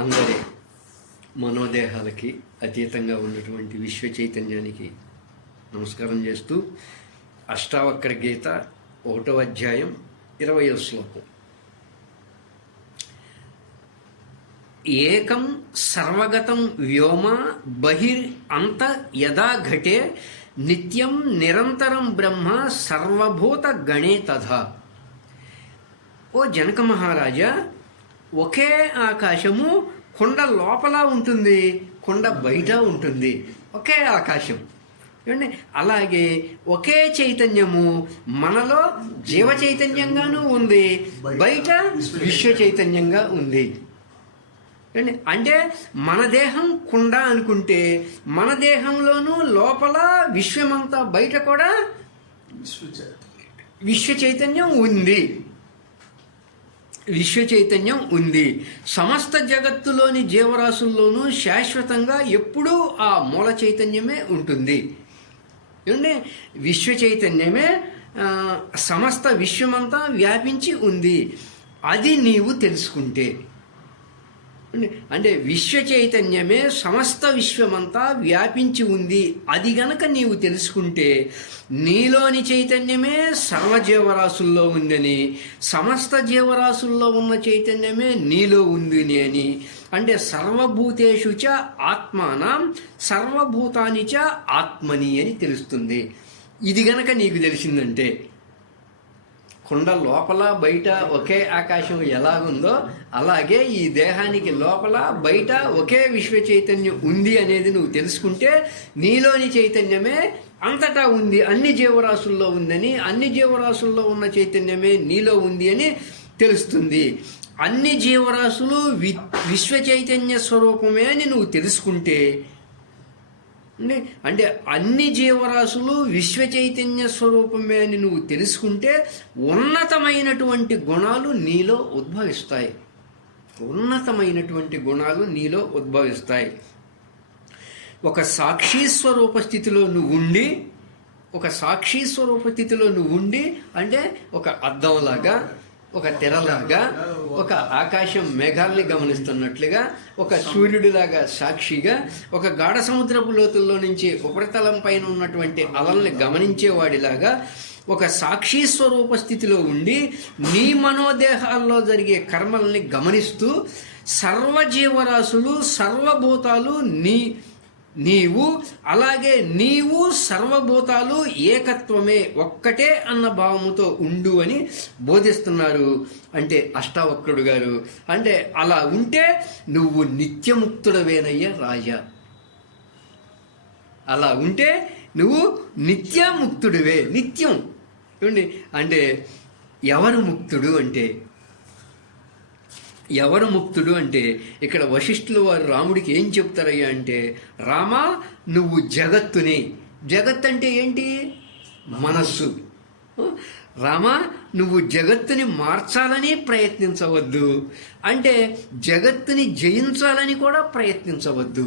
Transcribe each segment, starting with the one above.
అందరి మనోదేహాలకి అతీతంగా ఉన్నటువంటి విశ్వ చైతన్యానికి నమస్కారం చేస్తూ అష్టావక్ర గీత 1వ అధ్యాయం 20వ శ్లోకం. ఏకం సర్వగతం వ్యోమ బహిర్ అంత యదా ఘటే నిత్యం నిరంతరం బ్రహ్మ సర్వభూత గణే తథా. ఓ జనక మహారాజా, ఒకే ఆకాశము కొండ లోపల ఉంటుంది, కొండ బయట ఉంటుంది. ఒకే ఆకాశం ఏమండి. అలాగే ఒకే చైతన్యము మనలో జీవ చైతన్యంగానూ ఉంది, బయట విశ్వ చైతన్యంగా ఉంది. అంటే మన దేహం కుండ అనుకుంటే మన దేహంలోనూ లోపల విశ్వమంతా బయట కూడా విశ్వ చైతన్యం ఉంది. విశ్వ చైతన్యం ఉంది. సమస్త జగత్తులోని జీవరాశుల్లోనూ శాశ్వతంగా ఎప్పుడూ ఆ మూల చైతన్యమే ఉంటుంది. ఏమంటే విశ్వ చైతన్యమే సమస్త విశ్వమంతా వ్యాపించి ఉంది. అది నీవు తెలుసుకుంటే, అంటే విశ్వ చైతన్యమే సమస్త విశ్వమంతా వ్యాపించి ఉంది, అది గనక నీవు తెలుసుకుంటే నీలోని చైతన్యమే సర్వజీవరాశుల్లో ఉందని, సమస్త జీవరాశుల్లో ఉన్న చైతన్యమే నీలో ఉంది అని, అంటే సర్వభూతేషు చ ఆత్మానం సర్వభూతాని చ ఆత్మని అని తెలుస్తుంది. ఇది గనక నీకు తెలిసిందంటే కొండ లోపల బయట ఒకే ఆకాశం ఎలాగుందో అలాగే ఈ దేహానికి లోపల బయట ఒకే విశ్వ చైతన్యం ఉంది అనేది నువ్వు తెలుసుకుంటే నీలోని చైతన్యమే అంతటా ఉంది, అన్ని జీవరాశుల్లో ఉందని, అన్ని జీవరాశుల్లో ఉన్న చైతన్యమే నీలో ఉంది అని తెలుస్తుంది. అన్ని జీవరాశులు విశ్వ చైతన్య స్వరూపమే అని నువ్వు తెలుసుకుంటే, అంటే అన్ని జీవరాశులు విశ్వ చైతన్య స్వరూపమే అని నువ్వు తెలుసుకుంటే ఉన్నతమైనటువంటి గుణాలు నీలో ఉద్భవిస్తాయి. ఉన్నతమైనటువంటి గుణాలు నీలో ఉద్భవిస్తాయి. ఒక సాక్షి స్వరూప స్థితిలో నువ్వు ఉండి, ఒక సాక్షి స్వరూప స్థితిలో నువ్వు ఉండి, అంటే ఒక అద్దంలాగా, ఒక తెరలాగా, ఒక ఆకాశం మేఘాల్ని గమనిస్తున్నట్లుగా, ఒక సూర్యుడిలాగా సాక్షిగా, ఒక గాఢ సముద్రపు లోతుల్లో నుంచి ఉపరితలం పైన ఉన్నటువంటి అలల్ని గమనించేవాడిలాగా ఒక సాక్షి స్వరూప స్థితిలో ఉండి నీ మనోదేహాల్లో జరిగే కర్మల్ని గమనిస్తూ సర్వజీవరాశులు సర్వభూతాలు నీవు, అలాగే నీవు సర్వభూతాలు ఏకత్వమే, ఒక్కటే అన్న భావముతో ఉండు అని బోధిస్తున్నారు అంటే అష్టావక్రుడు గారు. అంటే అలా ఉంటే నువ్వు నిత్యముక్తుడవేనయ్యా రాజా. అలా ఉంటే నువ్వు నిత్యముక్తుడివే. నిత్యం చూడండి. అంటే ఎవరు ముక్తుడు అంటే, ఎవరు ముక్తుడు అంటే ఇక్కడ వశిష్ఠుల వారు రాముడికి ఏం చెప్తారయ్యా అంటే, రామా నువ్వు జగత్తుని, జగత్ అంటే ఏంటి? మనస్సు. రామా నువ్వు జగత్తుని మార్చాలని ప్రయత్నించవద్దు, అంటే జగత్తుని జయించాలని కూడా ప్రయత్నించవద్దు.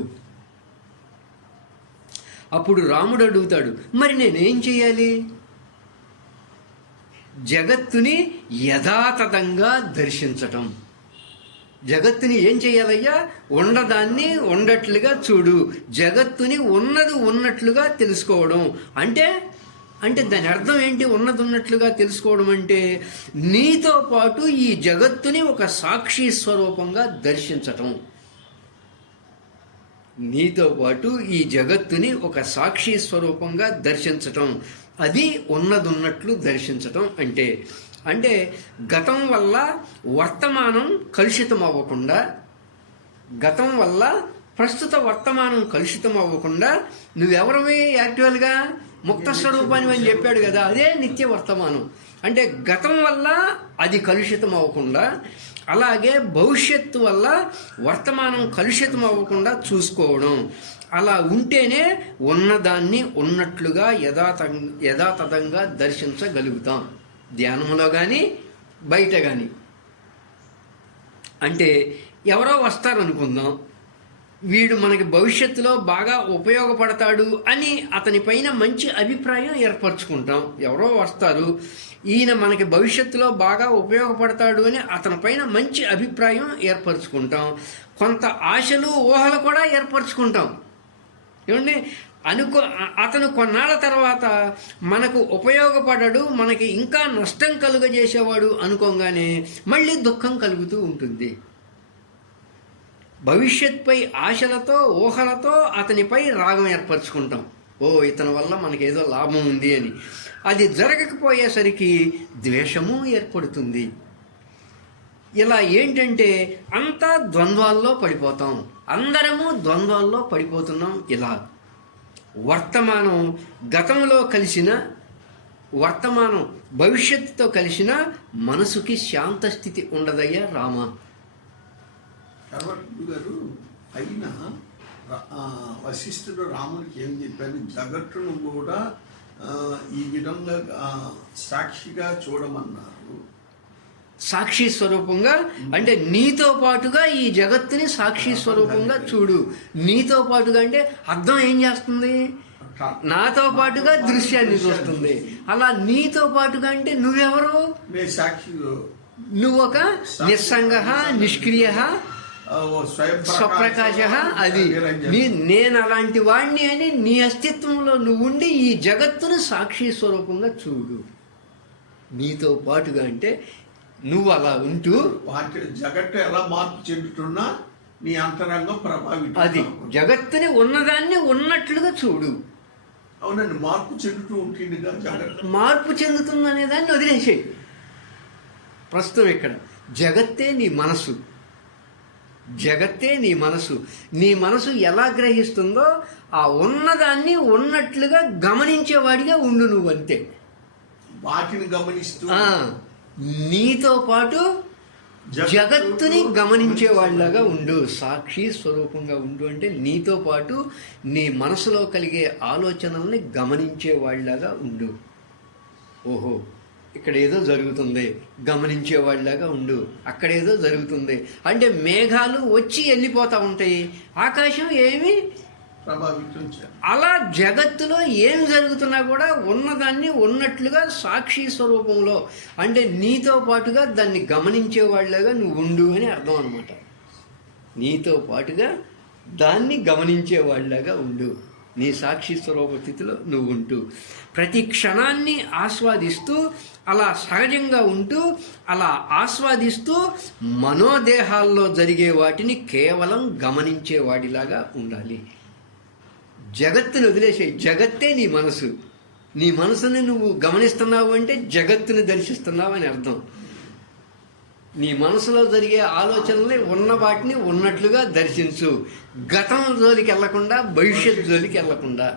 అప్పుడు రాముడు అడుగుతాడు, మరి నేనేం చేయాలి? జగత్తుని యథాతథంగా దర్శించటం. జగత్తుని ఏం చేయాలయ్యా? ఉండదాన్ని ఉండట్లుగా చూడు, జగత్తుని ఉన్నది ఉన్నట్లుగా తెలుసుకోవడం. అంటే దాని అర్థం ఏంటి? ఉన్నది ఉన్నట్లుగా తెలుసుకోవడం అంటే నీతో పాటు ఈ జగత్తుని ఒక సాక్షి స్వరూపంగా దర్శించటం. నీతో పాటు ఈ జగత్తుని ఒక సాక్షి స్వరూపంగా దర్శించటం, అది ఉన్నదున్నట్లు దర్శించటం. అంటే గతం వల్ల వర్తమానం కలుషితం అవ్వకుండా, గతం వల్ల ప్రస్తుత వర్తమానం కలుషితం అవ్వకుండా నువ్వెవరివి యాక్చువల్గా ముక్త స్వరూపాన్ని అని చెప్పాడు కదా, అదే నిత్య వర్తమానం. అంటే గతం వల్ల అది కలుషితం అవ్వకుండా, అలాగే భవిష్యత్తు వల్ల వర్తమానం కలుషితం అవ్వకుండా చూసుకోవడం. అలా ఉంటేనే ఉన్నదాన్ని ఉన్నట్లుగా యథాతథంగా దర్శించగలుగుతాం, ధ్యానంలో కానీ బయట కానీ. అంటే ఎవరో వస్తారనుకుందాం, వీడు మనకి భవిష్యత్తులో బాగా ఉపయోగపడతాడు అని అతని పైన మంచి అభిప్రాయం ఏర్పరచుకుంటాం. ఎవరో వస్తారు, ఈయన మనకి భవిష్యత్తులో బాగా ఉపయోగపడతాడు అని అతని పైన మంచి అభిప్రాయం ఏర్పరచుకుంటాం. కొంత ఆశలు ఊహలు కూడా ఏర్పరచుకుంటాం. ఏమండి, అతను కొన్నాళ్ళ తర్వాత మనకు ఉపయోగపడడు, మనకి ఇంకా నష్టం కలుగజేసేవాడు అనుకోగానే మళ్ళీ దుఃఖం కలుగుతూ ఉంటుంది. భవిష్యత్పై ఆశలతో ఊహలతో అతనిపై రాగం ఏర్పరచుకుంటాం. ఇతని వల్ల మనకేదో లాభం ఉంది అని. అది జరగకపోయేసరికి ద్వేషము ఏర్పడుతుంది. ఇలా ఏంటంటే అంతా ద్వంద్వాల్లో పడిపోతాం. అందరము ద్వంద్వాల్లో పడిపోతున్నాం. ఇలా వర్తమానం గతంలో కలిసిన, వర్తమానం భవిష్యత్తుతో కలిసిన మనసుకి శాంత స్థితి ఉండదయ్యా రామ. కాబట్టి గారు అయినా వశిష్ఠుడు రాముడికి ఏం చెప్పారు, జగత్తును కూడా ఈ విధంగా సాక్షిగా చూడమన్నారు. సాక్షి స్వరూపంగా అంటే నీతో పాటుగా ఈ జగత్తుని సాక్షి స్వరూపంగా చూడు. నీతో పాటుగా అంటే అర్థం ఏం చేస్తుంది? నాతో పాటుగా దృశ్యాన్ని చూస్తుంది. అలా నీతో పాటుగా అంటే నువ్వెవరు? సాక్షి. నువ్వు ఒక నిస్సంగ నిష్క్రియ స్వప్రకాశ. అది నేను అలాంటి వాడిని అని నీ అస్తిత్వంలో నువ్వు ఉండి ఈ జగత్తును సాక్షి స్వరూపంగా చూడు. నీతో పాటుగా అంటే నువ్వు అలా ఉంటూ జగత్తు ఎలా మార్పు చెందుతున్నా నీ అంతరంగం ప్రభావితం. అది జగత్తుని ఉన్నదాన్ని ఉన్నట్లుగా చూడు. అవునండి, మార్పు చెందుతూ ఉంటుంది. మార్పు చెందుతుందనే దాన్ని వదిలేసేయి. ప్రస్తుతం ఇక్కడ జగత్తే నీ మనసు, జగత్తే నీ మనసు. నీ మనసు ఎలా గ్రహిస్తుందో ఆ ఉన్నదాన్ని ఉన్నట్లుగా గమనించేవాడిగా ఉండు నువ్వు. అంతే. వాటిని గమనిస్తూ నీతో పాటు జగత్తుని గమనించేవాడిలాగా ఉండు. సాక్షి స్వరూపంగా ఉండు అంటే నీతో పాటు నీ మనసులో కలిగే ఆలోచనల్ని గమనించేవాడిలాగా ఉండు. ఓహో, ఇక్కడ ఏదో జరుగుతుంది, గమనించేవాడిలాగా ఉండు. అక్కడేదో జరుగుతుంది అంటే మేఘాలు వచ్చి వెళ్ళిపోతూ ఉంటాయి, ఆకాశం ఏమి ప్రభావితం. అలా జగత్తులో ఏం జరుగుతున్నా కూడా ఉన్నదాన్ని ఉన్నట్లుగా సాక్షి స్వరూపంలో అంటే నీతో పాటుగా దాన్ని గమనించేవాడిలాగా నువ్వు ఉండు అని అర్థం అనమాట. నీతో పాటుగా దాన్ని గమనించేవాడిలాగా ఉండు. నీ సాక్షి స్వరూప స్థితిలో నువ్వు ఉంటూ ప్రతి క్షణాన్ని ఆస్వాదిస్తూ అలా సహజంగా ఉంటూ అలా ఆస్వాదిస్తూ మనోదేహాల్లో జరిగే వాటిని కేవలం గమనించేవాడిలాగా ఉండాలి. జగత్తుని వదిలేసే. జగత్తే నీ మనసు. నీ మనసుని నువ్వు గమనిస్తున్నావు అంటే జగత్తుని దర్శిస్తున్నావు అని అర్థం. నీ మనసులో జరిగే ఆలోచనల్ని ఉన్న వాటిని ఉన్నట్లుగా దర్శించు. గతం జోలికి వెళ్లకుండా, భవిష్యత్తు జోలికి వెళ్లకుండా.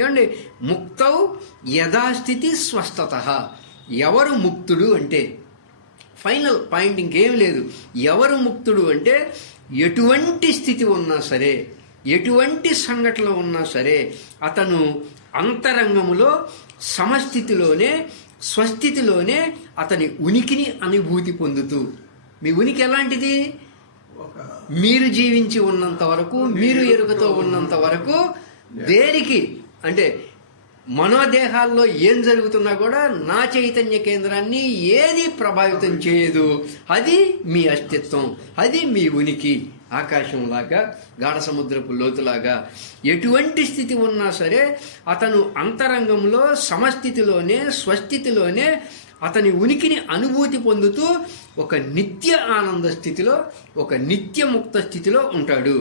ఏమండి, ముక్తౌ యథాస్థితి స్వస్థత. ఎవరు ముక్తుడు అంటే ఫైనల్ పాయింట్ ఇంకేం లేదు. ఎవరు ముక్తుడు అంటే ఎటువంటి స్థితి ఉన్నా సరే, ఎటువంటి సంఘటన ఉన్నా సరే అతను అంతరంగములో సమస్థితిలోనే, స్వస్థితిలోనే అతని ఉనికిని అనుభూతి పొందుతూ. మీ ఉనికి ఎలాంటిది? మీరు జీవించి ఉన్నంత వరకు, మీరు ఎరుకతో ఉన్నంత వరకు దేనికి అంటే మనోదేహాల్లో ఏం జరుగుతున్నా కూడా నా చైతన్య కేంద్రాన్ని ఏది ప్రభావితం చేయదు. అది మీ అస్తిత్వం, అది మీ ఉనికి. ఆకాశంలాగా, గాఢ సముద్రపు లోతులాగా ఎటువంటి స్థితి ఉన్నా సరే అతను అంతరంగంలో సమస్థితిలోనే, స్వస్థితిలోనే అతని ఉనికిని అనుభూతి పొందుతూ ఒక నిత్య ఆనంద స్థితిలో, ఒక నిత్యముక్త స్థితిలో ఉంటాడు.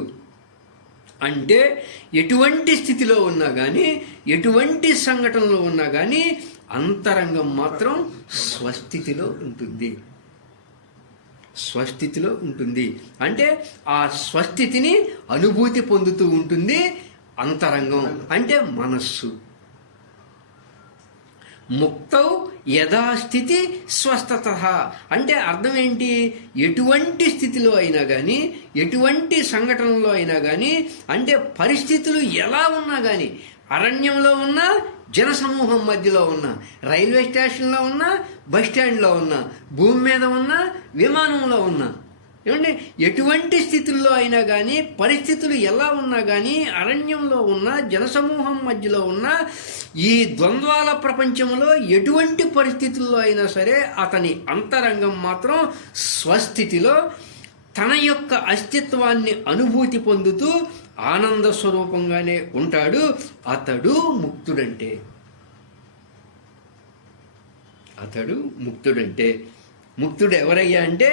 అంటే ఎటువంటి స్థితిలో ఉన్నా కానీ, ఎటువంటి సంఘటనలో ఉన్నా కానీ అంతరంగం మాత్రం స్వస్థితిలో ఉంటుంది. స్వస్థితిలో ఉంటుంది అంటే ఆ స్వస్థితిని అనుభూతి పొందుతూ ఉంటుంది అంతరంగం అంటే మనస్సు. ముక్తౌ యథాస్థితి స్వస్థత అంటే అర్థం ఏంటి? ఎటువంటి స్థితిలో అయినా కానీ, ఎటువంటి సంఘటనలో అయినా కానీ, అంటే పరిస్థితులు ఎలా ఉన్నా కానీ, అరణ్యంలో ఉన్నా, జనసమూహం మధ్యలో ఉన్నా, రైల్వే స్టేషన్లో ఉన్నా, బస్ స్టాండ్లో ఉన్నా, భూమి మీద ఉన్నా, విమానంలో ఉన్నా, ఏమంటే ఎటువంటి స్థితుల్లో అయినా కానీ, పరిస్థితులు ఎలా ఉన్నా కానీ, అరణ్యంలో ఉన్న జనసమూహం మధ్యలో ఉన్న ఈ ద్వంద్వాల ప్రపంచంలో ఎటువంటి పరిస్థితుల్లో అయినా సరే అతని అంతరంగం మాత్రం స్వస్థితిలో తన యొక్క అస్తిత్వాన్ని అనుభూతి పొందుతూ ఆనంద స్వరూపంగానే ఉంటాడు. అతడు ముక్తుడంటే. ముక్తుడు ఎవరయ్యా అంటే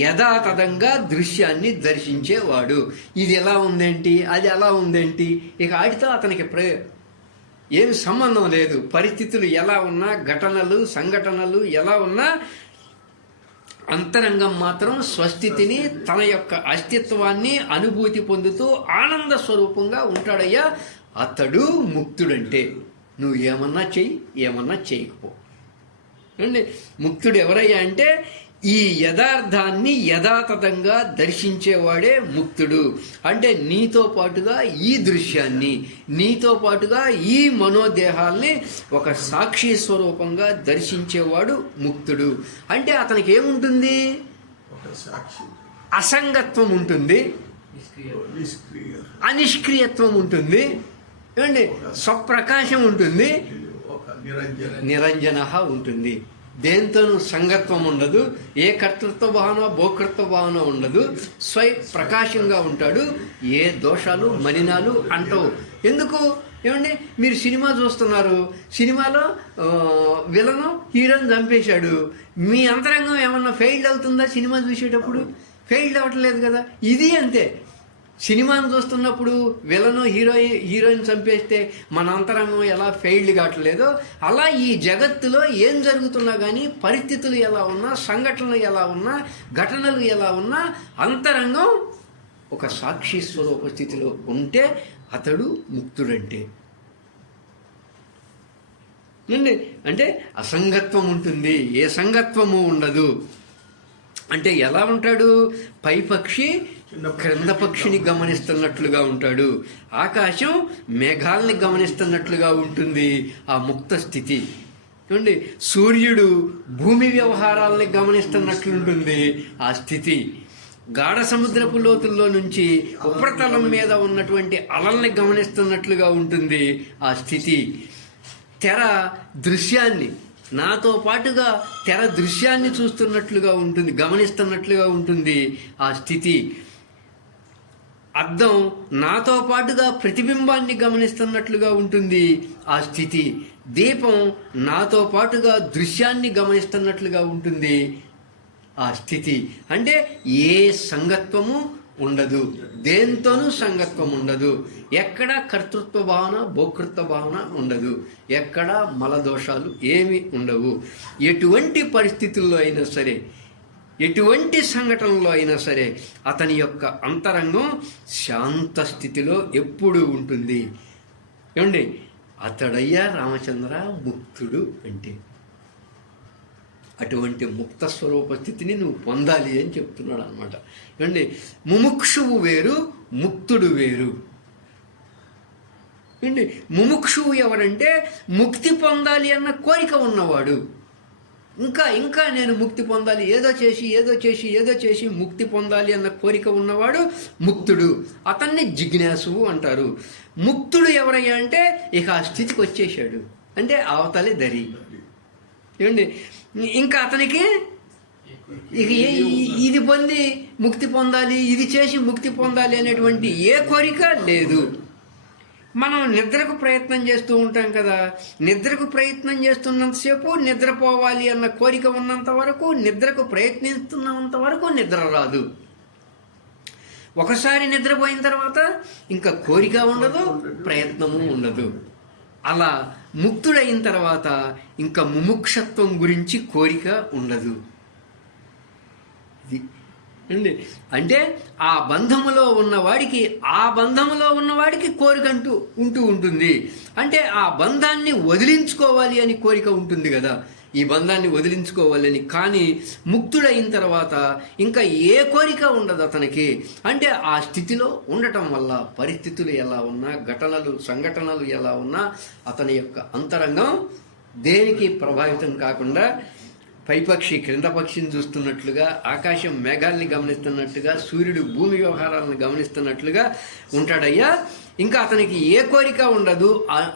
యథాతథంగా దృశ్యాన్ని దర్శించేవాడు. ఇది ఎలా ఉందేంటి, అది ఎలా ఉందేంటి, ఇక వాటితో అతనికి ఏం సంబంధం లేదు. పరిస్థితులు ఎలా ఉన్నా, ఘటనలు సంఘటనలు ఎలా ఉన్నా, అంతరంగం మాత్రం స్వస్థితిని, తన యొక్క అస్తిత్వాన్ని అనుభూతి పొందుతూ ఆనంద స్వరూపంగా ఉంటాడయ్యా. అతడు ముక్తుడంటే. నువ్వు ఏమన్నా చెయ్యి, ఏమన్నా చేయకపో. అండి, ముక్తుడు ఎవరయ్యా అంటే ఈ యథార్థాన్ని యథాతథంగా దర్శించేవాడే ముక్తుడు. అంటే నీతో పాటుగా ఈ దృశ్యాన్ని, నీతో పాటుగా ఈ మనోదేహాల్ని ఒక సాక్షి స్వరూపంగా దర్శించేవాడు ముక్తుడు. అంటే అతనికి ఏముంటుంది? అసంగత్వం ఉంటుంది, అనిష్క్రియత్వం ఉంటుంది, ఏమండి, స్వప్రకాశం ఉంటుంది, నిరంజన ఉంటుంది. దేంతోనూ సంగత్వం ఉండదు, ఏ కర్తృత్వ భావన భోకృత్వ భావన ఉండదు, స్వయం ప్రకాశంగా ఉంటాడు. ఏ దోషాలు మలినాలు అంటవు. ఎందుకు? ఏమండి, మీరు సినిమా చూస్తున్నారు, సినిమాలో విలను హీరోని చంపేశాడు. మీ అంతరంగం ఏమన్నా ఫెయిల్డ్ అవుతుందా? సినిమా చూసేటప్పుడు ఫెయిల్డ్ అవ్వట్లేదు కదా. ఇది అంతే. సినిమాను చూస్తున్నప్పుడు విలను హీరోయిన్ చంపేస్తే మన అంతరంగం ఎలా ఫెయిల్డ్ కావట్లేదో, అలా ఈ జగత్తులో ఏం జరుగుతున్నా కానీ, పరిస్థితులు ఎలా ఉన్నా, సంఘటనలు ఎలా ఉన్నా, ఘటనలు ఎలా ఉన్నా, అంతరంగం ఒక సాక్షి స్వరూప స్థితిలో ఉంటే అతడు ముక్తుడంటే. అంటే అసంగత్వం ఉంటుంది, ఏ సంగత్వము ఉండదు. అంటే ఎలా ఉంటాడు? పైపక్షి క్రింద పక్షిని గమనిస్తున్నట్లుగా ఉంటాడు. ఆకాశం మేఘాలని గమనిస్తున్నట్లుగా ఉంటుంది ఆ ముక్త స్థితి. చూడండి, సూర్యుడు భూమి వ్యవహారాలని గమనిస్తున్నట్లుంటుంది ఆ స్థితి. గాఢ సముద్రపు లోతుల్లో నుంచి ఉపరితలం మీద ఉన్నటువంటి అలల్ని గమనిస్తున్నట్లుగా ఉంటుంది ఆ స్థితి. తెర దృశ్యాన్ని, నాతో పాటుగా తెర దృశ్యాన్ని చూస్తున్నట్లుగా ఉంటుంది, గమనిస్తున్నట్లుగా ఉంటుంది ఆ స్థితి. అద్దం నాతో పాటుగా ప్రతిబింబాన్ని గమనిస్తున్నట్లుగా ఉంటుంది ఆ స్థితి. దీపం నాతో పాటుగా దృశ్యాన్ని గమనిస్తున్నట్లుగా ఉంటుంది ఆ స్థితి. అంటే ఏ సంగత్వము ఉండదు, దేంతోనూ సంగత్వం ఉండదు. ఎక్కడ కర్తృత్వ భావన భోకృత్వ భావన ఉండదు, ఎక్కడ మలదోషాలు ఏమి ఉండవు. ఎటువంటి పరిస్థితుల్లో అయినా సరే, ఎటువంటి సంఘటనలో అయినా సరే అతని యొక్క అంతరంగం శాంత స్థితిలో ఎప్పుడూ ఉంటుంది. ఏమండి, అతడయ్యా రామచంద్ర ముక్తుడు అంటే. అటువంటి ముక్త స్వరూప స్థితిని నువ్వు పొందాలి అని చెప్తున్నాడు అనమాట. ఏమండి, ముముక్షువు వేరు, ముక్తుడు వేరు. ఏంటి, ముముక్షువు ఎవరంటే ముక్తి పొందాలి అన్న కోరిక ఉన్నవాడు. ఇంకా నేను ముక్తి పొందాలి, ఏదో చేసి ముక్తి పొందాలి అన్న కోరిక ఉన్నవాడు ముక్తుడు. అతన్ని జిజ్ఞాసువు అంటారు. ముక్తుడు ఎవరయ్యా అంటే ఇక ఆ స్థితికి వచ్చేసాడు, అంటే అవతలి దరి. ఏమండి, ఇంకా అతనికి ఇక ఇది పొంది ముక్తి పొందాలి, ఇది చేసి ముక్తి పొందాలి అనేటువంటి ఏ కోరిక లేదు. మనం నిద్రకు ప్రయత్నం చేస్తూ ఉంటాం కదా, నిద్రకు ప్రయత్నం చేస్తున్నంతసేపు నిద్రపోవాలి అన్న కోరిక ఉన్నంత వరకు, నిద్రకు ప్రయత్నిస్తున్నంత వరకు నిద్ర రాదు. ఒకసారి నిద్రపోయిన తర్వాత ఇంకా కోరిక ఉండదు, ప్రయత్నము ఉండదు. అలా ముక్తుడైన తర్వాత ఇంకా ముముక్షత్వం గురించి కోరిక ఉండదు. అంటే ఆ బంధములో ఉన్నవాడికి కోరిక ఉంటూ ఉంటుంది. అంటే ఆ బంధాన్ని వదిలించుకోవాలి అని కోరిక ఉంటుంది కదా, ఈ బంధాన్ని వదిలించుకోవాలని. కానీ ముక్తుడైన తర్వాత ఇంకా ఏ కోరిక ఉండదు అతనికి. అంటే ఆ స్థితిలో ఉండటం వల్ల పరిస్థితులు ఎలా ఉన్నా, సంఘటనలు ఎలా ఉన్నా, అతని యొక్క అంతరంగం దేనికి ప్రభావితం కాకుండా పైపక్షి క్రింద పక్షిని చూస్తున్నట్లుగా, ఆకాశం మేఘాల్ని గమనిస్తున్నట్టుగా, సూర్యుడు భూమి వ్యవహారాలను గమనిస్తున్నట్లుగా ఉంటాడయ్యా. ఇంకా అతనికి ఏ కోరిక ఉండదు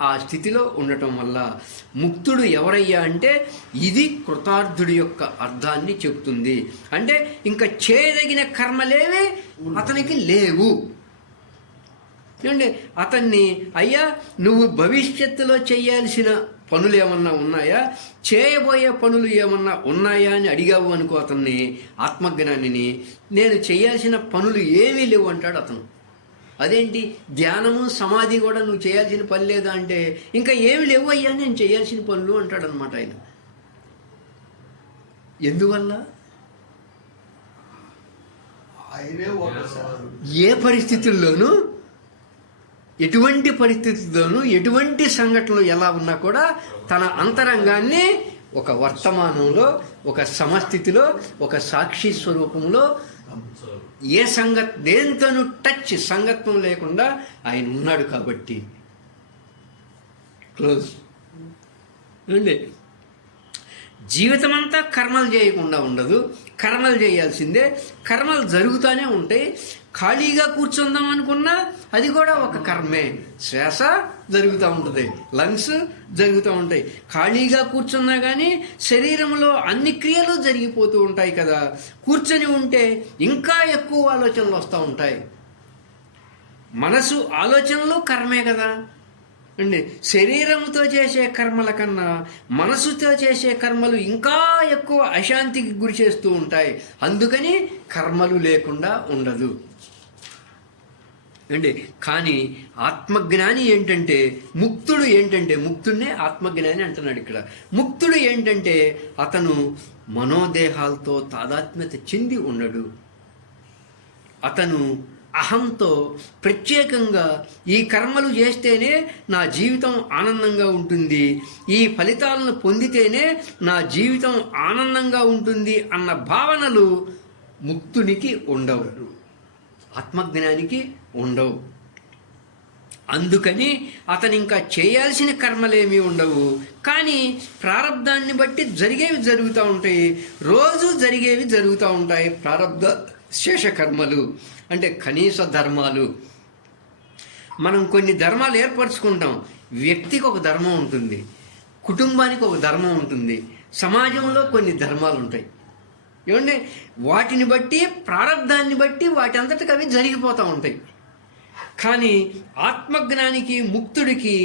ఆ స్థితిలో ఉండటం వల్ల. ముక్తుడు ఎవరయ్యా అంటే ఇది కృతార్థుడి యొక్క అర్థాన్ని చెప్తుంది. అంటే ఇంకా చేయదగిన కర్మలేవే అతనికి లేవు. ఏమండి, అతన్ని అయ్యా నువ్వు భవిష్యత్తులో చేయాల్సిన పనులు ఏమన్నా ఉన్నాయా, చేయబోయే పనులు ఏమన్నా ఉన్నాయా అని అడిగావు అనుకో అతన్ని, ఆత్మజ్ఞానిని, నేను చేయాల్సిన పనులు ఏమీ లేవు అంటాడు అతను. అదేంటి, ధ్యానము సమాధి కూడా నువ్వు చేయాల్సిన పని లేదా అంటే, ఇంకా ఏమి లేవు అయ్యా నేను చేయాల్సిన పనులు అంటాడు అనమాట ఆయన. ఎందువల్ల? ఏ పరిస్థితుల్లోనూ, ఎటువంటి పరిస్థితుల్లోనూ, ఎటువంటి సంఘటనలు ఎలా ఉన్నా కూడా తన అంతరంగాన్ని ఒక వర్తమానంలో, ఒక సమస్థితిలో, ఒక సాక్షి స్వరూపంలో దేంతోనూ సంగత్వం లేకుండా ఆయన ఉన్నాడు కాబట్టి. క్లోజ్. అండి, జీవితమంతా కర్మలు చేయకుండా ఉండదు, కర్మలు చేయాల్సిందే. కర్మలు జరుగుతూనే ఉంటాయి. ఖాళీగా కూర్చుందాం అనుకున్నా అది కూడా ఒక కర్మే. శ్వాస జరుగుతూ ఉంటుంది, లంగ్స్ జరుగుతూ ఉంటాయి. ఖాళీగా కూర్చున్నా కానీ శరీరంలో అన్ని క్రియలు జరిగిపోతూ ఉంటాయి కదా. కూర్చొని ఉంటే ఇంకా ఎక్కువ ఆలోచనలు వస్తూ ఉంటాయి. మనసు ఆలోచనలు కర్మే కదా అండి. శరీరంతో చేసే కర్మల కన్నా మనసుతో చేసే కర్మలు ఇంకా ఎక్కువ అశాంతికి గురి చేస్తూ ఉంటాయి. అందుకని కర్మలు లేకుండా ఉండదు అండి. కానీ ఆత్మజ్ఞాని ఏంటంటే, ముక్తుడు ఏంటంటే, ముక్తుడినే ఆత్మజ్ఞాని అంటున్నాడు ఇక్కడ. ముక్తుడు ఏంటంటే అతను మనోదేహాలతో తాదాత్మ్యత చెంది ఉండడు. అతను అహంతో ప్రత్యేకంగా ఈ కర్మలు చేస్తేనే నా జీవితం ఆనందంగా ఉంటుంది, ఈ ఫలితాలను పొందితేనే నా జీవితం ఆనందంగా ఉంటుంది అన్న భావనలు ముక్తునికి ఉండవు, ఆత్మజ్ఞానికి ఉండవు. అందుకని అతను ఇంకా చేయాల్సిన కర్మలేమీ ఉండవు. కానీ ప్రారబ్ధాన్ని బట్టి జరిగేవి జరుగుతూ ఉంటాయి, రోజు జరిగేవి జరుగుతూ ఉంటాయి. ప్రారబ్ధ శేష కర్మలు అంటే కనీస ధర్మాలు. మనం కొన్ని ధర్మాలు ఏర్పరచుకుంటాం. వ్యక్తికి ఒక ధర్మం ఉంటుంది, కుటుంబానికి ఒక ధర్మం ఉంటుంది, సమాజంలో కొన్ని ధర్మాలు ఉంటాయి. ఏమంటే వాటిని బట్టి, ప్రారబ్ధాన్ని బట్టి వాటి అంతటికి అవి జరిగిపోతూ ఉంటాయి. కానీ ఆత్మజ్ఞానికి, ముక్తుడికి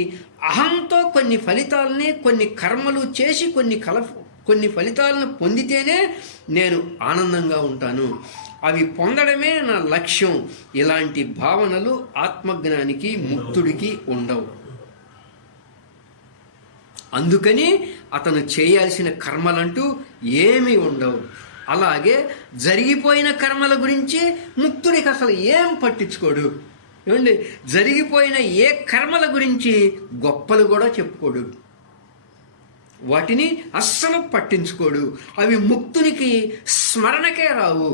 అహంతో కొన్ని ఫలితాలని, కొన్ని కర్మలు చేసి కొన్ని ఫలితాలను పొందితేనే నేను ఆనందంగా ఉంటాను, అవి పొందడమే నా లక్ష్యం. ఇలాంటి భావనలు ఆత్మజ్ఞానికి, ముక్తుడికి ఉండవు. అందుకని అతను చేయాల్సిన కర్మలంటూ ఏమీ ఉండవు. అలాగే జరిగిపోయిన కర్మల గురించి ముక్తుడికి అసలు ఏం పట్టించుకోడు. ఏమండి, జరిగిపోయిన ఏ కర్మల గురించి గొప్పలు కూడా చెప్పుకోడు, వాటిని అస్సలు పట్టించుకోడు. అవి ముక్తునికి స్మరణకే రావు.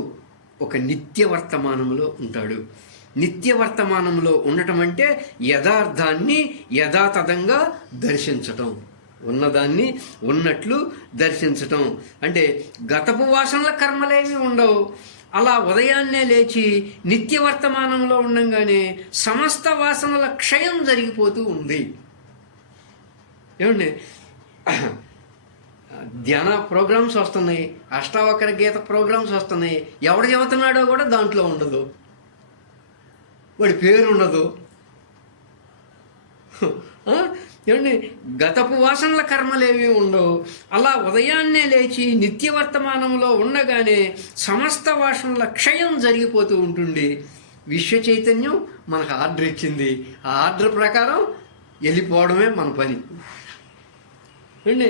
ఒక నిత్య వర్తమానంలో ఉంటాడు. నిత్య వర్తమానంలో ఉండటం అంటే యథార్థాన్ని యథాతథంగా దర్శించటం, ఉన్నదాన్ని ఉన్నట్లు దర్శించటం. అంటే గతపు వాసనల కర్మలేవి ఉండవు. అలా ఉదయాన్నే లేచి నిత్య వర్తమానంలో ఉండంగానే సమస్త వాసనల క్షయం జరిగిపోతూ ఉంది. ఏమండి, ధ్యాన ప్రోగ్రామ్స్ వస్తున్నాయి, అష్టావక్ర గీత ప్రోగ్రామ్స్ వస్తున్నాయి. ఎవడు చెబుతున్నాడో కూడా దాంట్లో ఉండదు, వాడి పేరు ఉండదు. ఏమండి, గతపు వాసనల కర్మలేవి ఉండవు. అలా ఉదయాన్నే లేచి నిత్య వర్తమానంలో ఉండగానే సమస్త వాసనల క్షయం జరిగిపోతూ ఉంటుంది. విశ్వ చైతన్యం మనకు ఆర్డర్ ఇచ్చింది, ఆ ఆర్డర్ ప్రకారం వెళ్ళిపోవడమే మన పని. ఏమండి,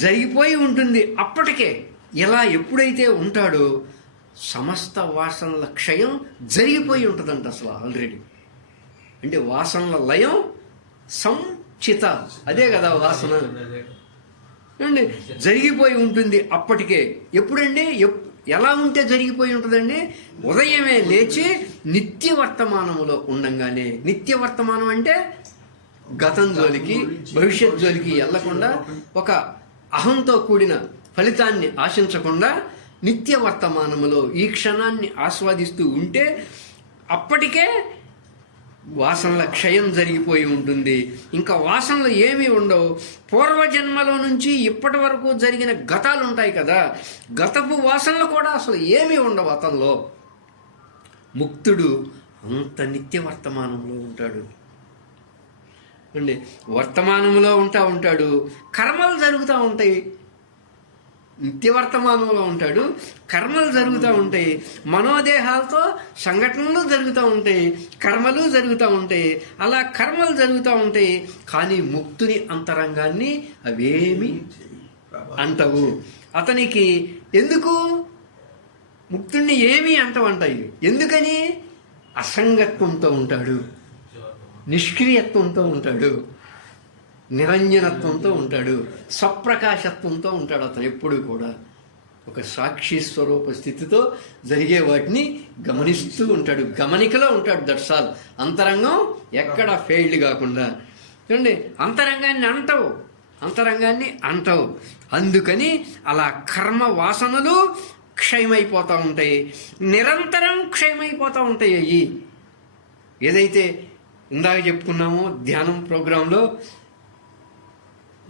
జరిగిపోయి ఉంటుంది. అప్పటికే ఇలా ఎప్పుడైతే ఉంటాడో సమస్త వాసనల క్షయం జరిగిపోయి ఉంటుందంట అసలు ఆల్రెడీ. అంటే వాసనల లయం సంచిత, అదే కదా వాసన అండి, జరిగిపోయి ఉంటుంది అప్పటికే. ఎప్పుడండి, ఎలా ఉంటే జరిగిపోయి ఉంటుందండి? ఉదయమే లేచి నిత్య వర్తమానములో ఉండంగానే. నిత్య వర్తమానం అంటే గతం జోలికి, భవిష్యత్ జోలికి వెళ్లకుండా ఒక అహంతో కూడిన ఫలితాన్ని ఆశించకుండా నిత్య వర్తమానములో ఈ క్షణాన్ని ఆస్వాదిస్తూ ఉంటే అప్పటికే వాసనల క్షయం జరిగిపోయి ఉంటుంది. ఇంకా వాసనలు ఏమీ ఉండవు. పూర్వజన్మలో నుంచి ఇప్పటి వరకు జరిగిన గతాలు ఉంటాయి కదా, గతపు వాసనలు కూడా అసలు ఏమీ ఉండవు అతనిలో. ముక్తుడు అంత నిత్య వర్తమానంలో ఉంటాడు అండి. వర్తమానంలో ఉంటాడు, కర్మలు జరుగుతూ ఉంటాయి. నిత్య వర్తమానంలో ఉంటాడు, కర్మలు జరుగుతూ ఉంటాయి. మనోదేహాలతో సంఘటనలు జరుగుతూ ఉంటాయి, కర్మలు జరుగుతూ ఉంటాయి. అలా కర్మలు జరుగుతూ ఉంటాయి, కానీ ముక్తుని అంతరంగాన్ని అవేమి అంటవు. అతనికి ఎందుకు ముక్తుడిని ఏమీ అంటవంటాయి? ఎందుకని? అసంగత్వంతో ఉంటాడు, నిష్క్రియత్వంతో ఉంటాడు, నిరంజనత్వంతో ఉంటాడు, సప్రకాశత్వంతో ఉంటాడు. అతను ఎప్పుడు కూడా ఒక సాక్షి స్వరూప స్థితితో జరిగే వాటిని గమనిస్తూ ఉంటాడు, గమనికలో ఉంటాడు. That's all. అంతరంగం ఎక్కడ ఫెయిల్డ్ కాకుండా. చూడండి, అంతరంగాన్ని అంటవు. అందుకని అలా కర్మ వాసనలు క్షయమైపోతూ ఉంటాయి, నిరంతరం క్షయమైపోతూ ఉంటాయి. అవి ఏదైతే ఇందాక చెప్పుకున్నామో ధ్యానం ప్రోగ్రాంలో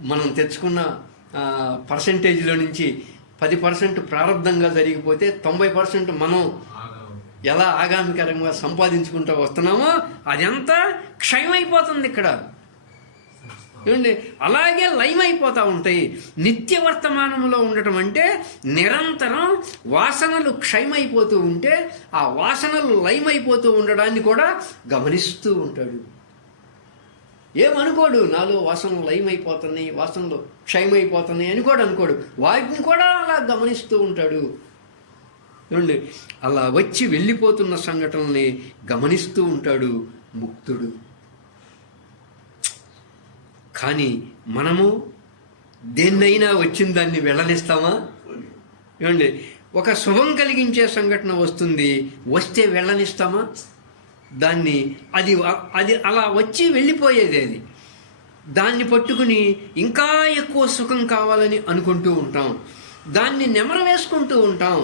మనం తెచ్చుకున్న పర్సంటేజ్లో నుంచి 10% ప్రారంభంగా జరిగిపోతే 90% మనం ఎలా ఆగామికరంగా సంపాదించుకుంటూ వస్తున్నామో అదంతా క్షయమైపోతుంది ఇక్కడ. ఏమండి, అలాగే లయమైపోతూ ఉంటాయి. నిత్య వర్తమానంలో ఉండటం అంటే నిరంతరం వాసనలు క్షయమైపోతూ ఉంటే ఆ వాసనలు లయమైపోతూ ఉండడాన్ని కూడా గమనిస్తూ ఉంటాడు. ఏమనుకోడు, నాలో వాసనలు లయమైపోతున్నాయి, వాసనలు క్షయమైపోతున్నాయి అని కూడా అనుకోడు. వాటిని కూడా అలా గమనిస్తూ ఉంటాడు. ఏమండి, అలా వచ్చి వెళ్ళిపోతున్న సంఘటనల్ని గమనిస్తూ ఉంటాడు ముక్తుడు. కానీ మనము దేన్నైనా వచ్చిన దాన్ని వెళ్ళనిస్తామా? ఏమండి, ఒక శుభం కలిగించే సంఘటన వస్తే వెళ్ళనిస్తామా దాన్ని? అది అలా వచ్చి వెళ్ళిపోయేది. అది దాన్ని పట్టుకుని ఇంకా ఎక్కువ సుఖం కావాలని అనుకుంటూ ఉంటాం, దాన్ని నెమరవేసుకుంటూ ఉంటాం.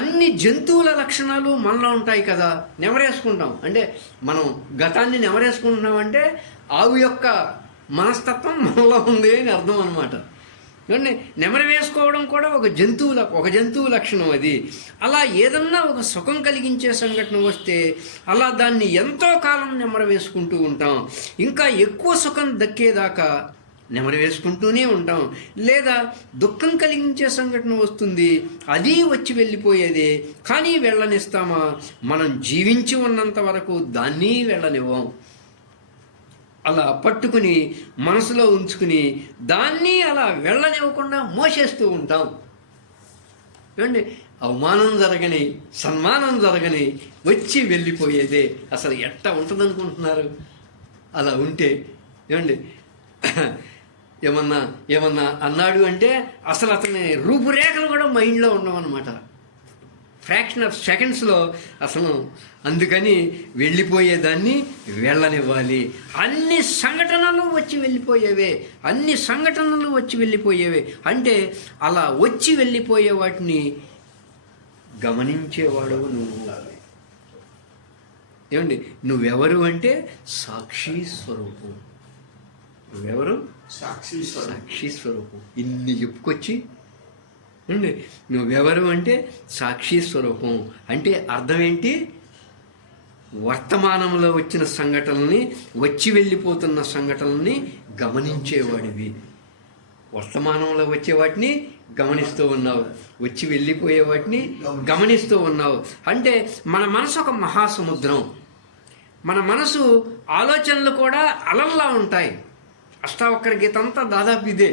అన్ని జంతువుల లక్షణాలు మనలో ఉంటాయి కదా, నెమరేసుకుంటాం. అంటే మనం గతాన్ని నెమరేసుకుంటున్నాం అంటే ఆవు యొక్క మనస్తత్వం మనలో ఉంది అని అర్థం అనమాట. చూడండి, నెమరు వేసుకోవడం కూడా ఒక జంతువు లక్షణం అది. అలా ఏదన్నా ఒక సుఖం కలిగించే సంఘటన వస్తే అలా దాన్ని ఎంతో కాలం నెమరు వేసుకుంటూ ఉంటాం. ఇంకా ఎక్కువ సుఖం దక్కేదాకా నెమరు వేసుకుంటూనే ఉంటాం. లేదా దుఃఖం కలిగించే సంఘటన వస్తుంది, అది వచ్చి వెళ్ళిపోయేదే. కానీ వెళ్ళనిస్తామా? మనం జీవించి ఉన్నంత వరకు దాన్ని వెళ్ళనివ్వం. అలా పట్టుకుని మనసులో ఉంచుకుని దాన్ని అలా వెళ్ళనివ్వకుండా మోసేస్తూ ఉంటాం. ఏమండి, అవమానం జరగని, సన్మానం జరగని వచ్చి వెళ్ళిపోయేదే. అసలు ఎట్లా ఉంటుంది అనుకుంటున్నారు? అలా ఉంటే ఏమండి, ఏమన్నా అన్నాడు అంటే అసలు అతని రూపురేఖలు కూడా మైండ్లో ఉండవన్నమాట. ఫ్రాక్షన్ ఆఫ్ సెకండ్స్లో అసలు. అందుకని వెళ్ళిపోయేదాన్ని వెళ్ళనివ్వాలి. అన్ని సంఘటనలు వచ్చి వెళ్ళిపోయేవే. అంటే అలా వచ్చి వెళ్ళిపోయే వాటిని గమనించేవాడు నువ్వు. ఏమండి, నువ్వెవరు అంటే సాక్షి స్వరూపం. నువ్వెవరు? సాక్షి స్వరూపం. ఇన్ని చెప్పుకొచ్చి అండి, నువ్వెవరు అంటే సాక్షి స్వరూపం. అంటే అర్థం ఏంటి? వర్తమానంలో వచ్చిన సంఘటనల్ని, వచ్చి వెళ్ళిపోతున్న సంఘటనల్ని గమనించేవాడివి. వర్తమానంలో వచ్చే వాటిని గమనిస్తూ ఉన్నావు, వచ్చి వెళ్ళిపోయే వాటిని గమనిస్తూ ఉన్నావు. అంటే మన మనసు ఒక మహాసముద్రం. మన మనసు ఆలోచనలు కూడా అలల్లా ఉంటాయి. అష్టావక్ర గీత అంతా దాదాపు ఇదే.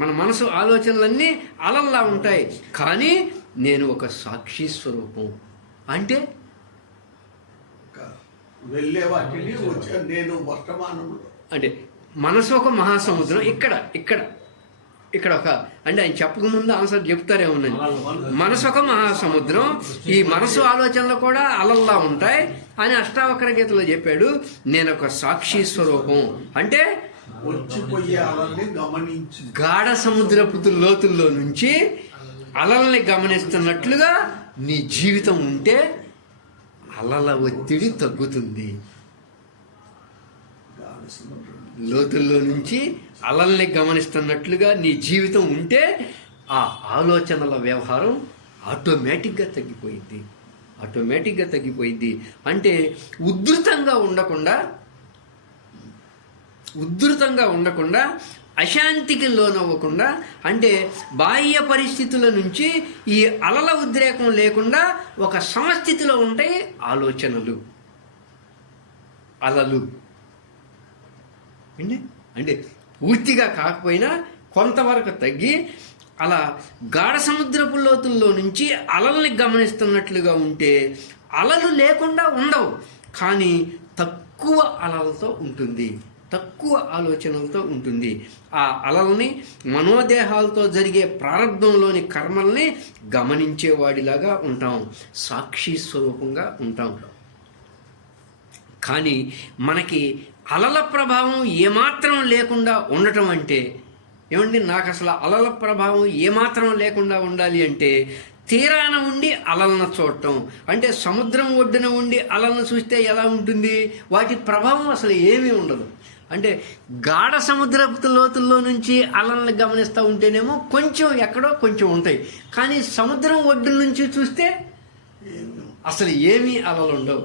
మన మనసు ఆలోచనలన్నీ అలల్లా ఉంటాయి. కానీ నేను ఒక సాక్షి స్వరూపం. అంటే వెళ్ళే వాటిని నేను వర్తమానంలో, అంటే మనసు ఒక మహాసముద్రం. ఇక్కడ ఒక, అంటే ఆయన చెప్పకముందు ఆన్సర్ చెప్తారేమోనండి. మనసు ఒక మహాసముద్రం, ఈ మనసు ఆలోచనలు కూడా అలల్లా ఉంటాయి అని అష్టావక్ర గీతలో చెప్పాడు. నేను ఒక సాక్షి స్వరూపం. అంటే వచ్చిపోయే అలల్ని గమనించి గాఢ సముద్రపు లోతుల్లో నుంచి అలల్ని గమనిస్తున్నట్లుగా నీ జీవితం ఉంటే అలల ఒత్తిడి తగ్గుతుంది. లోతుల్లో నుంచి అలల్ని గమనిస్తున్నట్లుగా నీ జీవితం ఉంటే ఆ ఆలోచనల వ్యవహారం ఆటోమేటిక్గా తగ్గిపోయింది. అంటే ఉద్ధృతంగా ఉండకుండా అశాంతికి లోనవ్వకుండా, అంటే బాహ్య పరిస్థితుల నుంచి ఈ అలల ఉద్రేకం లేకుండా ఒక సమస్థితిలో ఉంటాయి ఆలోచనలు, అలలు. అంటే పూర్తిగా కాకపోయినా కొంతవరకు తగ్గి అలా గాఢ సముద్రపు లోతుల్లో నుంచి అలల్ని గమనిస్తున్నట్లుగా ఉంటే అలలు లేకుండా ఉండవు, కానీ తక్కువ అలలతో ఉంటుంది, తక్కువ ఆలోచనలతో ఉంటుంది. ఆ అలల్ని మనోదేహాలతో జరిగే ప్రారంభంలోని కర్మల్ని గమనించేవాడిలాగా ఉంటాం, సాక్షి స్వరూపంగా ఉంటాం. కానీ మనకి అలల ప్రభావం ఏమాత్రం లేకుండా ఉండటం అంటే ఏమండి, నాకు అసలు అలల ప్రభావం ఏమాత్రం లేకుండా ఉండాలి అంటే తీరాన ఉండి అలలను చూడటం. అంటే సముద్రం ఒడ్డున ఉండి అలలను చూస్తే ఎలా ఉంటుంది, వాటి ప్రభావం అసలు ఏమీ ఉండదు. అంటే గాఢ సముద్రపు లోతుల్లో నుంచి అలలను గమనిస్తూ ఉంటేనేమో కొంచెం ఎక్కడో కొంచెం ఉంటాయి, కానీ సముద్రం ఒడ్డు నుంచి చూస్తే అసలు ఏమీ అలలు ఉండవు.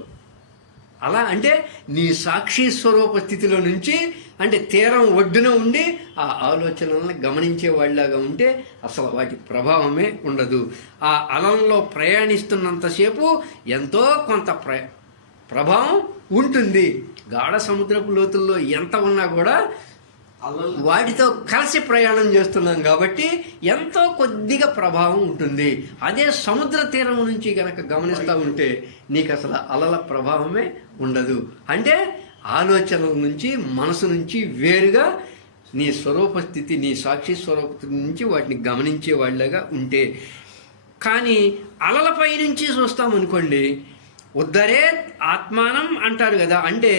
అలా అంటే నీ సాక్షి స్వరూప స్థితిలో నుంచి, అంటే తీరం ఒడ్డున ఉండి ఆ ఆలోచనలను గమనించే వాళ్ళలాగా ఉంటే అసలు వాటి ప్రభావమే ఉండదు. ఆ అలంలో ప్రయాణిస్తున్నంతసేపు ఎంతో కొంత ప్రభావం ఉంటుంది. గాఢ సముద్రపు లోతుల్లో ఎంత ఉన్నా కూడా వాటితో కలిసి ప్రయాణం చేస్తున్నాం కాబట్టి ఎంతో కొద్దిగా ప్రభావం ఉంటుంది. అదే సముద్ర తీరం నుంచి కనుక గమనిస్తూ ఉంటే నీకు అసలు అలల ప్రభావమే ఉండదు. అంటే ఆలోచనల నుంచి, మనసు నుంచి వేరుగా నీ స్వరూప స్థితి, నీ సాక్షి స్వరూప స్థితి నుంచి వాటిని గమనించే వాళ్ళగా ఉంటే. కానీ అలలపై నుంచి చూస్తామనుకోండి, ఉద్ధరే ఆత్మానం అంటారు కదా, అంటే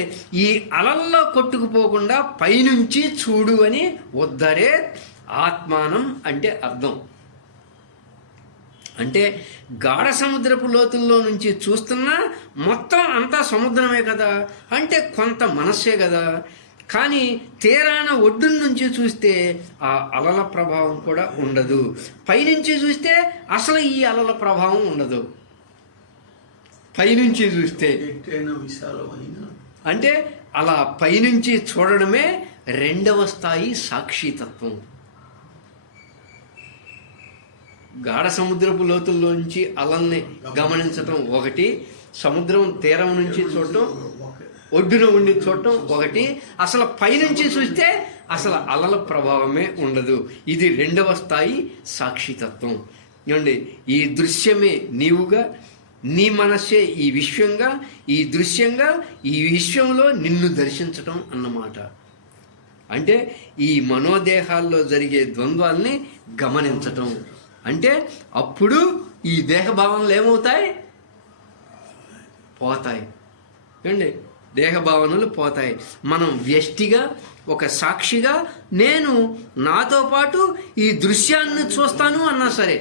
ఈ అలల్లో కొట్టుకుపోకుండా పైనుంచి చూడు అని ఉద్ధరే ఆత్మానం అంటే అర్థం. అంటే గాఢ సముద్రపు లోతుల్లో నుంచి చూస్తున్నా మొత్తం అంతా సముద్రమే కదా, అంటే కొంత మనస్సే కదా. కానీ తీరాన ఒడ్డున నుంచి చూస్తే ఆ అలల ప్రభావం కూడా ఉండదు, పైనుంచి చూస్తే అసలు ఈ అలల ప్రభావం ఉండదు. పైనుంచి చూస్తే అంటే అలా పైనుంచి చూడడమే రెండవ స్థాయి సాక్షితత్వం. గాఢ సముద్రపు లోతుల్లోంచి అలల్ని గమనించటం ఒకటి, సముద్రం తీరం నుంచి చూడటం, ఒడ్డున ఉండి చూడటం ఒకటి, అసలు పైనుంచి చూస్తే అసలు అలల ప్రభావమే ఉండదు. ఇది రెండవ స్థాయి సాక్షితత్వం. ఏమండి, ఈ దృశ్యమే నీవుగా, నీ మనస్సే ఈ విశ్వంగా, ఈ దృశ్యంగా ఈ విశ్వంలో నిన్ను దర్శించటం అన్నమాట. అంటే ఈ మనోదేహాల్లో జరిగే ద్వంద్వాల్ని గమనించటం. అంటే అప్పుడు ఈ దేహభావనలు ఏమవుతాయి, పోతాయి. ఏమండి, దేహభావనలు పోతాయి. మనం వ్యష్టిగా, ఒక సాక్షిగా నేను నాతో పాటు ఈ దృశ్యాన్ని చూస్తాను అన్నా సరే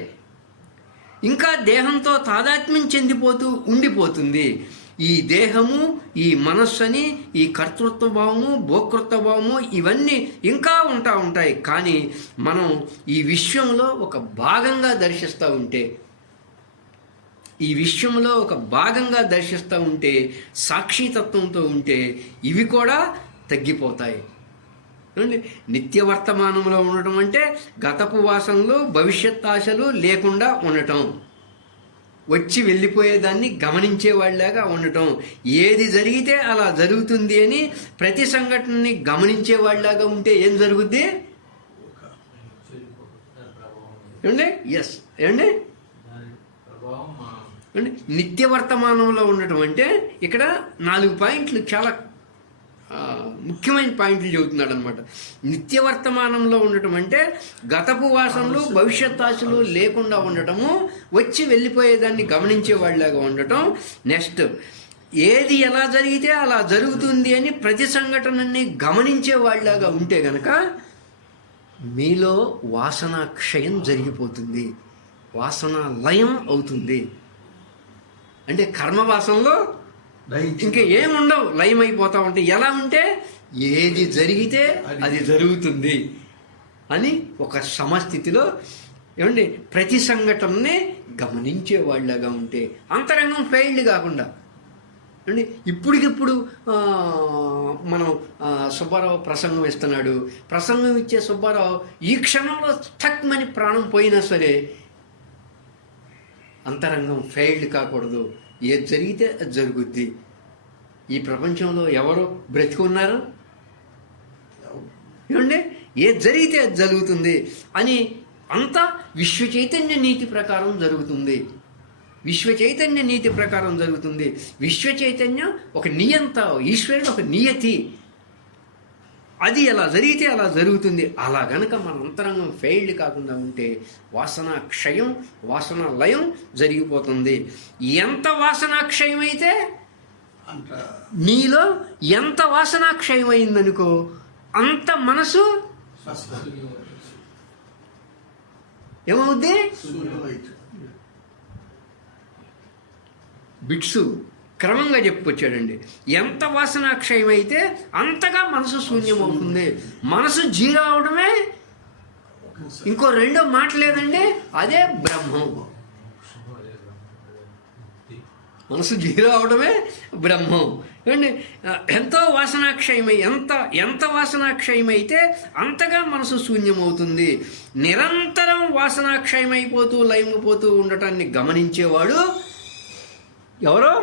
ఇంకా దేహంతో తాదాత్మ్యం చెందిపోతూ ఉండిపోతుంది. ఈ దేహము, ఈ మనస్సుని, ఈ కర్తృత్వ భావము, భోక్తృత్వ భావము ఇవన్నీ ఇంకా ఉంటాయి. కానీ మనం ఈ విశ్వంలో ఒక భాగంగా దర్శిస్తూ ఉంటే, సాక్షితత్వంతో ఉంటే ఇవి కూడా తగ్గిపోతాయి. నిత్య వర్తమానంలో ఉండటం అంటే గతపు వాసనలు, భవిష్యత్ ఆశలు లేకుండా ఉండటం, వచ్చి వెళ్ళిపోయేదాన్ని గమనించే వాళ్ళలాగా ఉండటం, ఏది జరిగితే అలా జరుగుతుంది అని ప్రతి సంఘటనని గమనించే వాళ్ళలాగా ఉంటే ఏం జరుగుద్ది ఏమండి? ఎస్ ఏమండి, నిత్య వర్తమానంలో ఉండటం అంటే ఇక్కడ 4 పాయింట్లు, చాలా ముఖ్యమైన పాయింట్లు చెబుతున్నాడు అనమాట. నిత్య వర్తమానంలో ఉండటం అంటే గతపు వాసనలు, భవిష్యత్ ఆశలు లేకుండా ఉండటము, వచ్చి వెళ్ళిపోయేదాన్ని గమనించే వాళ్ళలాగా ఉండటం. నెక్స్ట్ ఏది ఎలా జరిగితే అలా జరుగుతుంది అని ప్రతి సంఘటనని గమనించే వాళ్ళలాగా ఉంటే గనక మీలో వాసన క్షయం జరిగిపోతుంది, వాసన లయం అవుతుంది. అంటే కర్మవాసనలో ఇంకా ఏముండవు, లయం అయిపోతా ఉంటాయి. ఎలా ఉంటే ఏది జరిగితే అది జరుగుతుంది అని ఒక సమస్థితిలో ఏమండి ప్రతి సంఘటనని గమనించే వాళ్ళగా ఉంటే, అంతరంగం ఫెయిల్డ్ కాకుండా అండి. ఇప్పటికిప్పుడు మనం సుబ్బారావు ప్రసంగం ఇస్తున్నాడు, ప్రసంగం ఇచ్చే సుబ్బారావు ఈ క్షణంలో ఠక్మని ప్రాణం పోయినా సరే అంతరంగం ఫెయిల్డ్ కాకూడదు. ఏది జరిగితే అది జరుగుద్ది. ఈ ప్రపంచంలో ఎవరు బ్రతికున్నారు ఏమండి, ఏది జరిగితే అది జరుగుతుంది అని అంతా విశ్వ చైతన్య నీతి ప్రకారం జరుగుతుంది. విశ్వ చైతన్య నీతి ప్రకారం జరుగుతుంది. విశ్వ చైతన్యం ఒక నియంత, ఈశ్వరుడు ఒక నియతి. అది ఎలా జరిగితే అలా జరుగుతుంది. అలా గనక మన అంతరంగం ఫెయిల్డ్ కాకుండా ఉంటే వాసన క్షయం, వాసన లయం జరిగిపోతుంది. ఎంత వాసన క్షయం అయితే నీలో ఎంత వాసన క్షయం అయిందనుకో అంత మనసు ఏమవుద్ది? బిట్సు క్రమంగా చెప్పుకొచ్చాడండి. ఎంత వాసనాక్షయం అయితే అంతగా మనసు శూన్యం అవుతుంది. మనసు జీరో అవడమే ఇంకో రెండో మాట లేదండి, అదే బ్రహ్మం. మనసు జీరో అవడమే బ్రహ్మం. ఏమండి, ఎంతో వాసనాక్షయమై ఎంత వాసనాక్షయమైతే అంతగా మనసు శూన్యమవుతుంది. నిరంతరం వాసనాక్షయమైపోతూ లయమైపోతూ ఉండటాన్ని గమనించేవాడు ఎవరో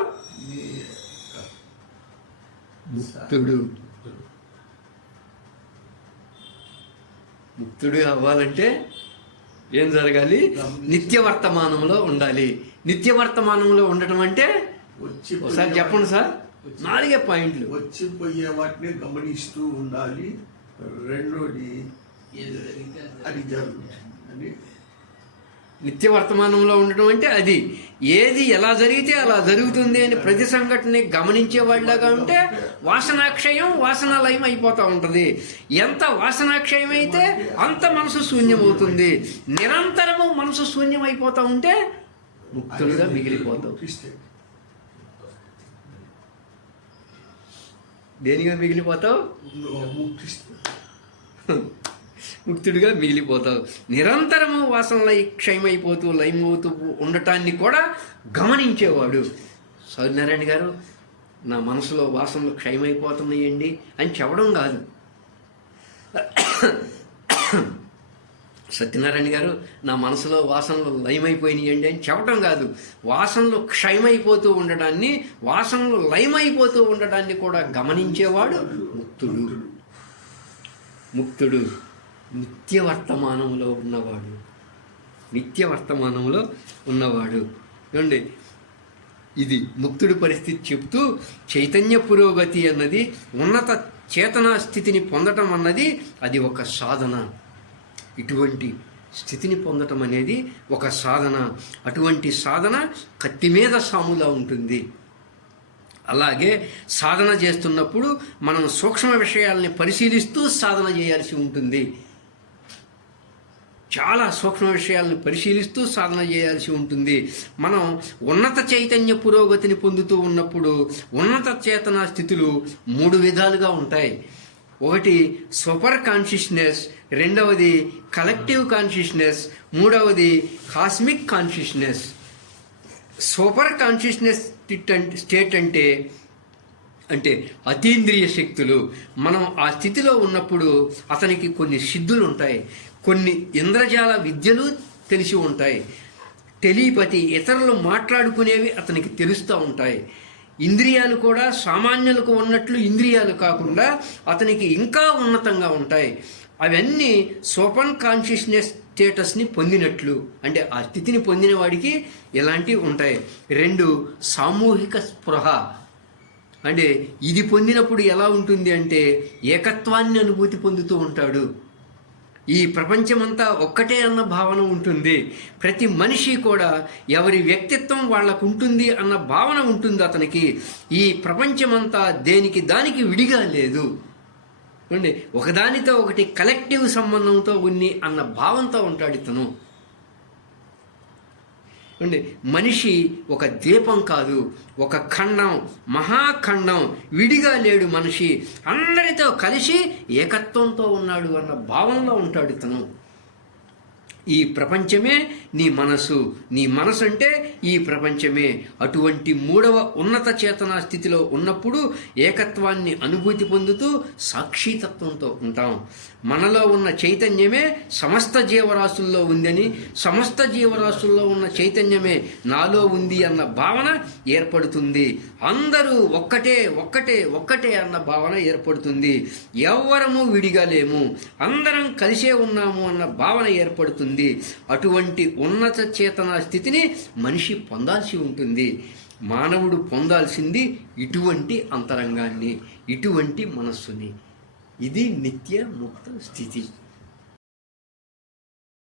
ముక్తుడు. ముక్తుడు అవ్వాలంటే ఏం జరగాలి? నిత్యవర్తమానంలో ఉండాలి. నిత్యవర్తమానంలో ఉండటం అంటే ఒకసారి చెప్పండి సార్. 4 పాయింట్లు. వచ్చిపోయే వాటిని గమనిస్తూ ఉండాలి. రెండోది అది జరుగుతుంది. నిత్య వర్తమానంలో ఉండటం అంటే అది ఏది ఎలా జరిగితే అలా జరుగుతుంది అని ప్రతి సంఘటనని గమనించే వాళ్ళగా ఉంటే వాసనాక్షయం, వాసనాలయం అయిపోతూ ఉంటుంది. ఎంత వాసనాక్షయం అయితే అంత మనసు శూన్యమవుతుంది. నిరంతరము మనసు శూన్యం అయిపోతూ ఉంటే ముక్తులుగా మిగిలిపోతావు. దేనిగా మిగిలిపోతావు? ముక్తుడిగా మిగిలిపోతావు. నిరంతరము వాసనల క్షయమైపోతూ లయమవుతూ ఉండటాన్ని కూడా గమనించేవాడు. సత్యనారాయణ గారు నా మనసులో వాసనలు క్షయమైపోతున్నాయండి అని చెప్పడం కాదు. సత్యనారాయణ గారు నా మనసులో వాసనలు లయమైపోయినాయండి అని చెప్పడం కాదు. వాసనలు క్షయమైపోతూ ఉండడాన్ని, వాసనలు లయమైపోతూ ఉండడాన్ని కూడా గమనించేవాడు ముక్తుడు. ముక్తుడు నిత్యవర్తమానంలో ఉన్నవాడు. నిత్యవర్తమానంలో ఉన్నవాడు. ఏమండి, ఇది ముక్తుడి పరిస్థితి చెప్తూ చైతన్య పురోగతి అన్నది, ఉన్నత చేతనా స్థితిని పొందటం అన్నది అది ఒక సాధన. ఇటువంటి స్థితిని పొందటం అనేది ఒక సాధన. అటువంటి సాధన కత్తి మీద సాములా ఉంటుంది. అలాగే సాధన చేస్తున్నప్పుడు మనం సూక్ష్మ విషయాల్ని పరిశీలిస్తూ సాధన చేయాల్సి ఉంటుంది. చాలా సూక్ష్మ విషయాలను పరిశీలిస్తూ సాధన చేయాల్సి ఉంటుంది. మనం ఉన్నత చైతన్య పురోగతిని పొందుతూ ఉన్నప్పుడు ఉన్నత చేతనా స్థితులు 3 విధాలుగా ఉంటాయి. ఒకటి సూపర్ కాన్షియస్నెస్, రెండవది కలెక్టివ్ కాన్షియస్నెస్, మూడవది cosmic consciousness. Super consciousness state అంటే అతీంద్రియ శక్తులు. మనం ఆ స్థితిలో ఉన్నప్పుడు అతనికి కొన్ని సిద్ధులు ఉంటాయి, కొన్ని ఇంద్రజాల విద్యలు తెలిసి ఉంటాయి. టెలిపతి, ఇతరులు మాట్లాడుకునేవి అతనికి తెలుస్తూ ఉంటాయి. ఇంద్రియాలు కూడా సామాన్యులకు ఉన్నట్లు ఇంద్రియాలు కాకుండా అతనికి ఇంకా ఉన్నతంగా ఉంటాయి. అవన్నీ సూపర్ కాన్షియస్నెస్ స్టేటస్ని పొందినట్లు, అంటే ఆ స్థితిని పొందిన వాడికి ఇలాంటివి ఉంటాయి. 2 సామూహిక స్పృహ. అంటే ఇది పొందినప్పుడు ఎలా ఉంటుంది అంటే ఏకత్వాన్ని అనుభూతి పొందుతూ ఉంటాడు. ఈ ప్రపంచమంతా ఒక్కటే అన్న భావన ఉంటుంది. ప్రతి మనిషి కూడా ఎవరి వ్యక్తిత్వం వాళ్ళకు ఉంటుంది అన్న భావన ఉంటుంది అతనికి. ఈ ప్రపంచమంతా దేనికి దానికి విడిగా లేదు, ఒకదానితో ఒకటి కలెక్టివ్ సంబంధంతో ఉన్ని అన్న భావంతో ఉంటాడు ఇతను. మనిషి ఒక ద్వీపం కాదు, ఒక ఖండం, మహాఖండం. విడిగా లేడు మనిషి, అందరితో కలిసి ఏకత్వంతో ఉన్నాడు అన్న భావంలో ఉంటాడు ఇతను. ఈ ప్రపంచమే నీ మనసు, నీ మనసు అంటే ఈ ప్రపంచమే. అటువంటి మూడవ ఉన్నత చేతనా స్థితిలో ఉన్నప్పుడు ఏకత్వాన్ని అనుభూతి పొందుతూ సాక్షితత్వంతో ఉంటాం. మనలో ఉన్న చైతన్యమే సమస్త జీవరాశుల్లో ఉందని, సమస్త జీవరాశుల్లో ఉన్న చైతన్యమే నాలో ఉంది అన్న భావన ఏర్పడుతుంది. అందరూ ఒక్కటే ఒక్కటే ఒక్కటే అన్న భావన ఏర్పడుతుంది. ఎవ్వరము విడిగా లేము, అందరం కలిసే ఉన్నాము అన్న భావన ఏర్పడుతుంది. అటువంటి ఉన్నత చేతనా స్థితిని మనిషి పొందాల్సి ఉంటుంది. మానవుడు పొందాల్సింది ఇటువంటి అంతరంగాన్ని, ఇటువంటి మనస్సుని. ఇది నిత్య ముక్త స్థితి.